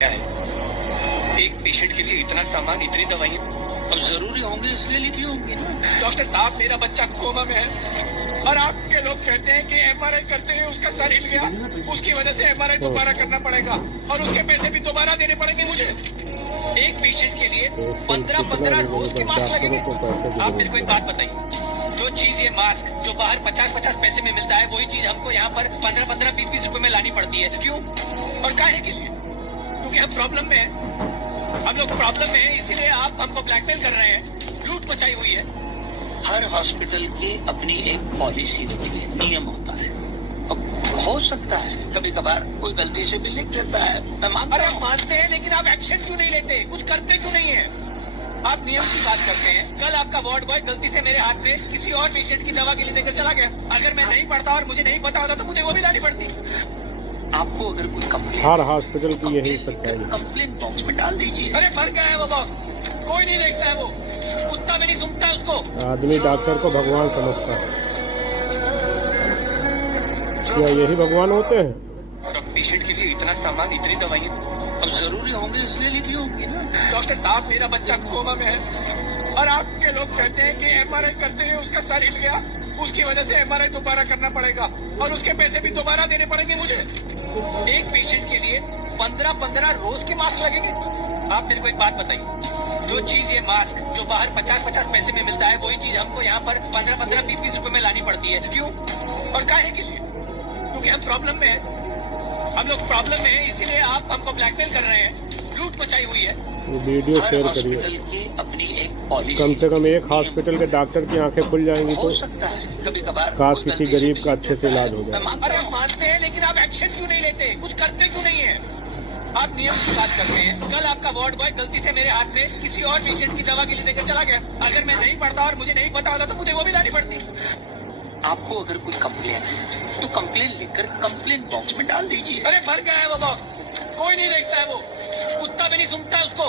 क्या है एक पेशेंट के लिए इतना सामान, इतनी दवाइयाँ अब जरूरी होंगे इसलिए लिखी होंगी ना। डॉक्टर साहब मेरा बच्चा कोमा में है और आपके लोग कहते हैं कि एमआरआई करते हैं उसका सर हिल गया, उसकी वजह से एमआरआई दोबारा करना पड़ेगा और उसके पैसे भी दोबारा देने पड़ेंगे मुझे। एक पेशेंट के लिए 15-15 रोज के मास्क लगेंगे। आप मेरे को एक बात बताइए, जो चीज ये मास्क जो बाहर 50-50 पैसे में मिलता है वही चीज हमको यहाँ पर 15-15, 20-20 रुपए में लानी पड़ती है। क्यों और काहे के लिए? क्योंकि हम प्रॉब्लम में हैं, हम लोग प्रॉब्लम में हैं, इसीलिए आप हमको ब्लैकमेल कर रहे हैं, लूट मचाई हुई है। हर हॉस्पिटल की अपनी एक पॉलिसी होती है, नियम होता है। अब हो सकता है कभी कभार कोई गलती से भी लिख देता है, मैं मानता अरे हूं। मानते हैं, लेकिन आप एक्शन क्यों नहीं लेते, कुछ करते क्यों नहीं है? आप नियम की बात करते हैं। कल आपका वार्ड बॉय गलती से मेरे हाथ में किसी और पेशेंट की दवा के लिए देकर चला गया। अगर मैं नहीं पढ़ता और मुझे नहीं पता होता तो मुझे वो भी लानी पड़ती। आपको अगर कोई कंप्लेंट हर हॉस्पिटल की यही सच्चाई है। कंप्लेंट बॉक्स में डाल दीजिए। अरे फर्क क्या है वो बॉस, कोई नहीं देखता है, वो कुत्ता भी नहीं सूंघता उसको। आदमी डॉक्टर को भगवान समझता है, क्या यही भगवान होते हैं? और अब पेशेंट के लिए इतना सामान, इतनी दवाइयाँ अब जरूरी होंगे इसलिए लिखी होंगी ना। डॉक्टर साहब मेरा बच्चा कोमा में है और आपके लोग कहते हैं कि एमआरआई करते हैं उसका सर हिल गया, उसकी वजह से एमआरआई दोबारा करना पड़ेगा और उसके पैसे भी दोबारा देने पड़ेंगे मुझे। एक पेशेंट के लिए 15-15 रोज के मास्क लगेंगे। आप मेरे को एक बात बताइए, जो चीज ये मास्क जो बाहर 50-50 पैसे में मिलता है वही चीज हमको यहाँ पर 15-15, 20-20 रुपए में लानी पड़ती है। क्यों और काहे के लिए? क्योंकि हम प्रॉब्लम में हैं, हम लोग प्रॉब्लम में हैं, इसीलिए आप हमको ब्लैकमेल कर रहे हैं, लूट मचाई हुई है। वो वीडियो हर शेयर हॉस्पिटल करिए, की अपनी एक पॉलिसी, कम से कम एक हॉस्पिटल के डॉक्टर की आंखें खुल जाएंगी हो तो सकता है कभी कभार काश कोई किसी गलती से गरीब भी का लिख अच्छे से देता है, इलाज हो मैं जाए। मानता अरे हूं। मानते हैं, लेकिन आप एक्शन क्यों नहीं लेते, कुछ करते क्यों नहीं है? आप नियम की बात करते हैं। कल आपका वार्ड बॉय गलती से मेरे हाथ में किसी और पेशेंट की दवा के लिए देकर चला गया। अगर मैं नहीं पढ़ता और मुझे नहीं पता होता तो मुझे वो भी लानी पड़ती। आपको अगर कोई कंप्लेन है तो कंप्लेन लिखकर कंप्लेंट बॉक्स में डाल दीजिए। अरे फर्क क्या है वो बॉस, कोई नहीं देखता है, वो कुत्ता भी नहीं सूंघता उसको।